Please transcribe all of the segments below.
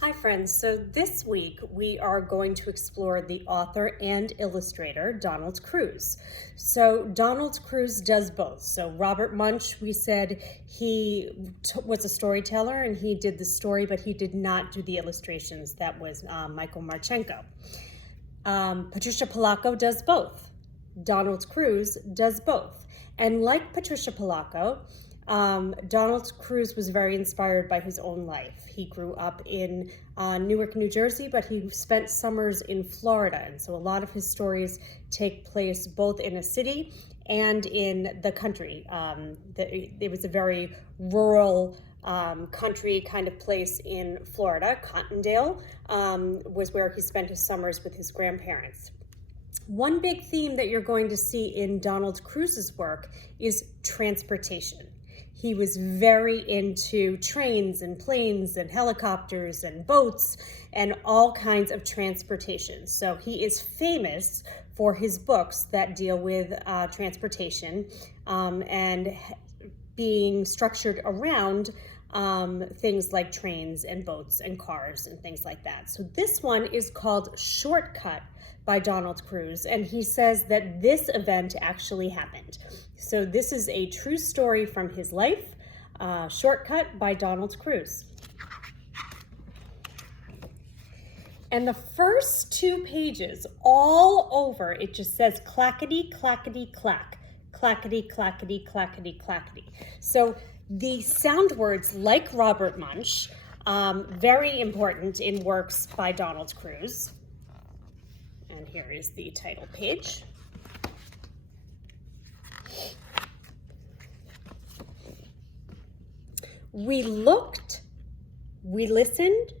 Hi friends, so this week we are going to explore the author and illustrator Donald Cruz. So Donald Cruz does both. So Robert Munsch, we said he was a storyteller and he did the story, but he did not do the illustrations. That was Michael Marchenko. Patricia Polacco does both. Donald Cruz does both. And like Patricia Polacco, Donald Cruz was very inspired by his own life. He grew up in Newark, New Jersey, but he spent summers in Florida. And so a lot of his stories take place both in a city and in the country. It was a very rural country kind of place in Florida. Cottondale was where he spent his summers with his grandparents. One big theme that you're going to see in Donald Cruz's work is transportation. He was very into trains and planes and helicopters and boats and all kinds of transportation. So he is famous for his books that deal with transportation and being structured around things like trains and boats and cars and things like that. So this one is called Shortcut by Donald Cruz, and he says that this event actually happened. So this is a true story from his life, Shortcut by Donald Cruz. And the first 2 pages, all over, it just says clackety, clackety, clack, clackety, clackety, clackety, clackety. So the sound words, like Robert Munsch, very important in works by Donald Cruz. And here is the title page. We looked, we listened,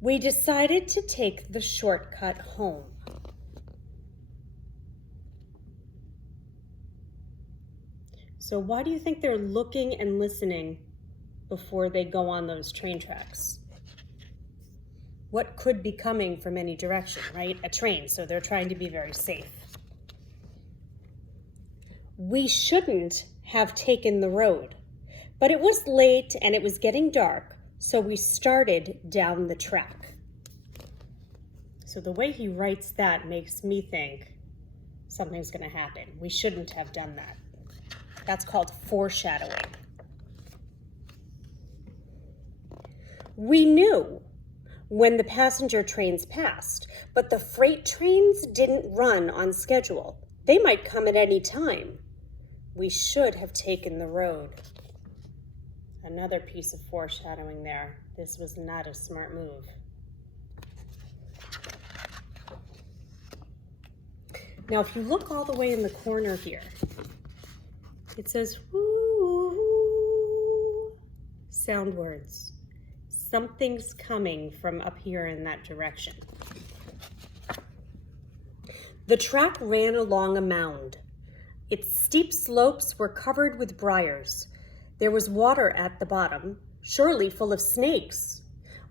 we decided to take the shortcut home. So why do you think they're looking and listening before they go on those train tracks? What could be coming from any direction, right? A train, so they're trying to be very safe. We shouldn't have taken the road, but it was late and it was getting dark, so we started down the track. So the way he writes that makes me think something's gonna happen. We shouldn't have done that. That's called foreshadowing. We knew when the passenger trains passed, but the freight trains didn't run on schedule. They might come at any time. We should have taken the road. Another piece of foreshadowing there. This was not a smart move. Now, if you look all the way in the corner here, it says, woo, sound words. Something's coming from up here in that direction. The track ran along a mound. Its steep slopes were covered with briars. There was water at the bottom, surely full of snakes.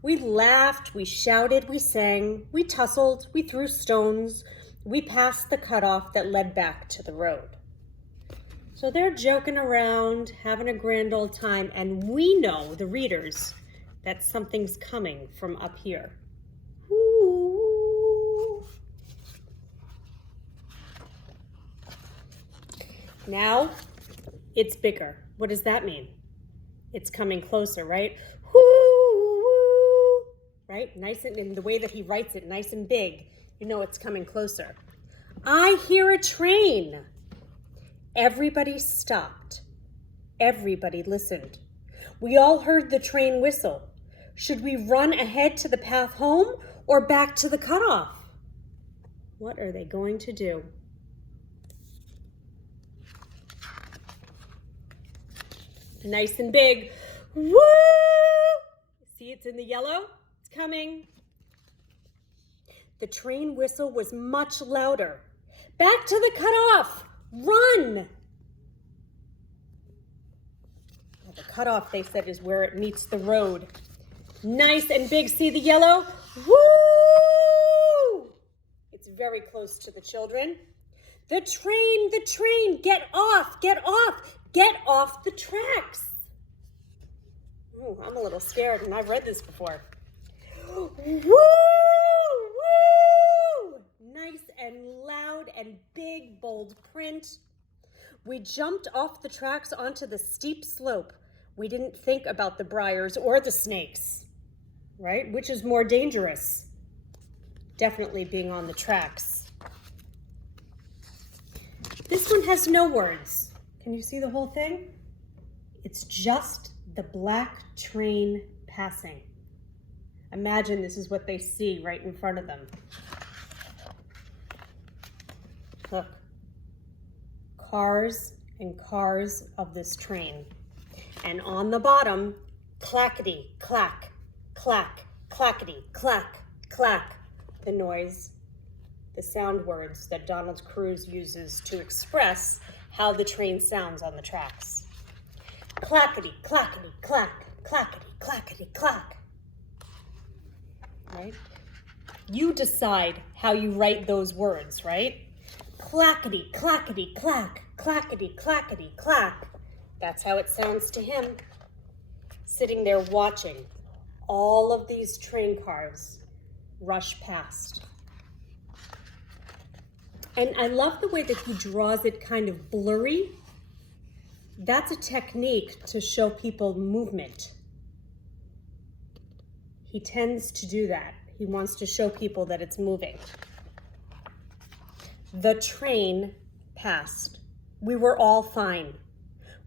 We laughed, we shouted, we sang, we tussled, we threw stones. We passed the cutoff that led back to the road. So they're joking around, having a grand old time, and we know, the readers, that something's coming from up here. Ooh. Now it's bigger. What does that mean? It's coming closer, right? Ooh. Right? Nice and the way that he writes it, nice and big, you know it's coming closer. I hear a train. Everybody stopped. Everybody listened. We all heard the train whistle. Should we run ahead to the path home or back to the cutoff? What are they going to do? Nice and big. Woo! See, it's in the yellow. It's coming. The train whistle was much louder. Back to the cutoff. Run! Well, the cutoff, they said, is where it meets the road. Nice and big. See the yellow? Woo! It's very close to the children. The train, get off, get off, get off the tracks. Ooh, I'm a little scared, and I've read this before. Woo! Woo! Nice and loud and big, bold print. We jumped off the tracks onto the steep slope. We didn't think about the briars or the snakes, right? Which is more dangerous? Definitely being on the tracks. This one has no words. Can you see the whole thing? It's just the black train passing. Imagine this is what they see right in front of them. Look. Cars and cars of this train. And on the bottom, clackety, clack, clack, clackety, clack, clack. The noise, the sound words that Donald Cruz uses to express how the train sounds on the tracks. Clackety, clackety, clack, clackety, clackety, clack. Right? You decide how you write those words, right? Clackety, clackety, clack, clackety, clackety, clack. That's how it sounds to him, sitting there watching all of these train cars rush past. And I love the way that he draws it kind of blurry. That's a technique to show people movement. He tends to do that. He wants to show people that it's moving. The train passed. We were all fine.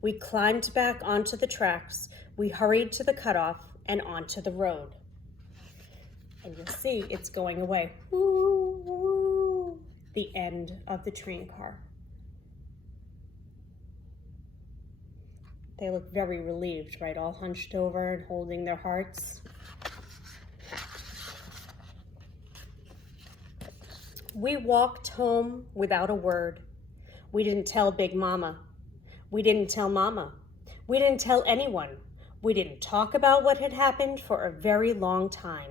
We climbed back onto the tracks. We hurried to the cutoff and onto the road. And you'll see it's going away. Woo, woo, the end of the train car. They look very relieved, right? All hunched over and holding their hearts. We walked home without a word. We didn't tell Big Mama. We didn't tell Mama. We didn't tell anyone. We didn't talk about what had happened for a very long time.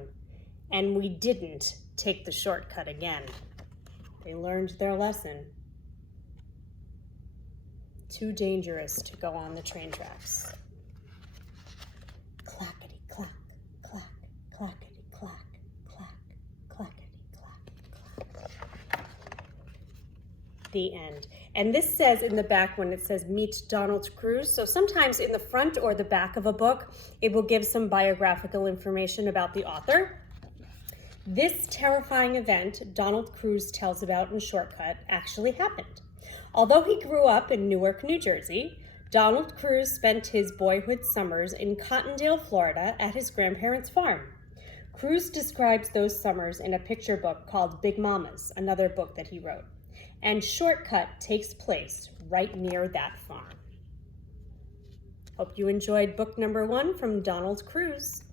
And we didn't take the shortcut again. They learned their lesson. Too dangerous to go on the train tracks. Clackety clack, clack, clackety clack, clack, clackety clack, clack. The end. And this says in the back when it says Meet Donald Cruz. So sometimes in the front or the back of a book, it will give some biographical information about the author. This terrifying event Donald Cruz tells about in Shortcut actually happened. Although he grew up in Newark, New Jersey, Donald Cruz spent his boyhood summers in Cottondale, Florida at his grandparents' farm. Cruz describes those summers in a picture book called Big Mamas, another book that he wrote. And Shortcut takes place right near that farm. Hope you enjoyed book number 1 from Donald Cruz.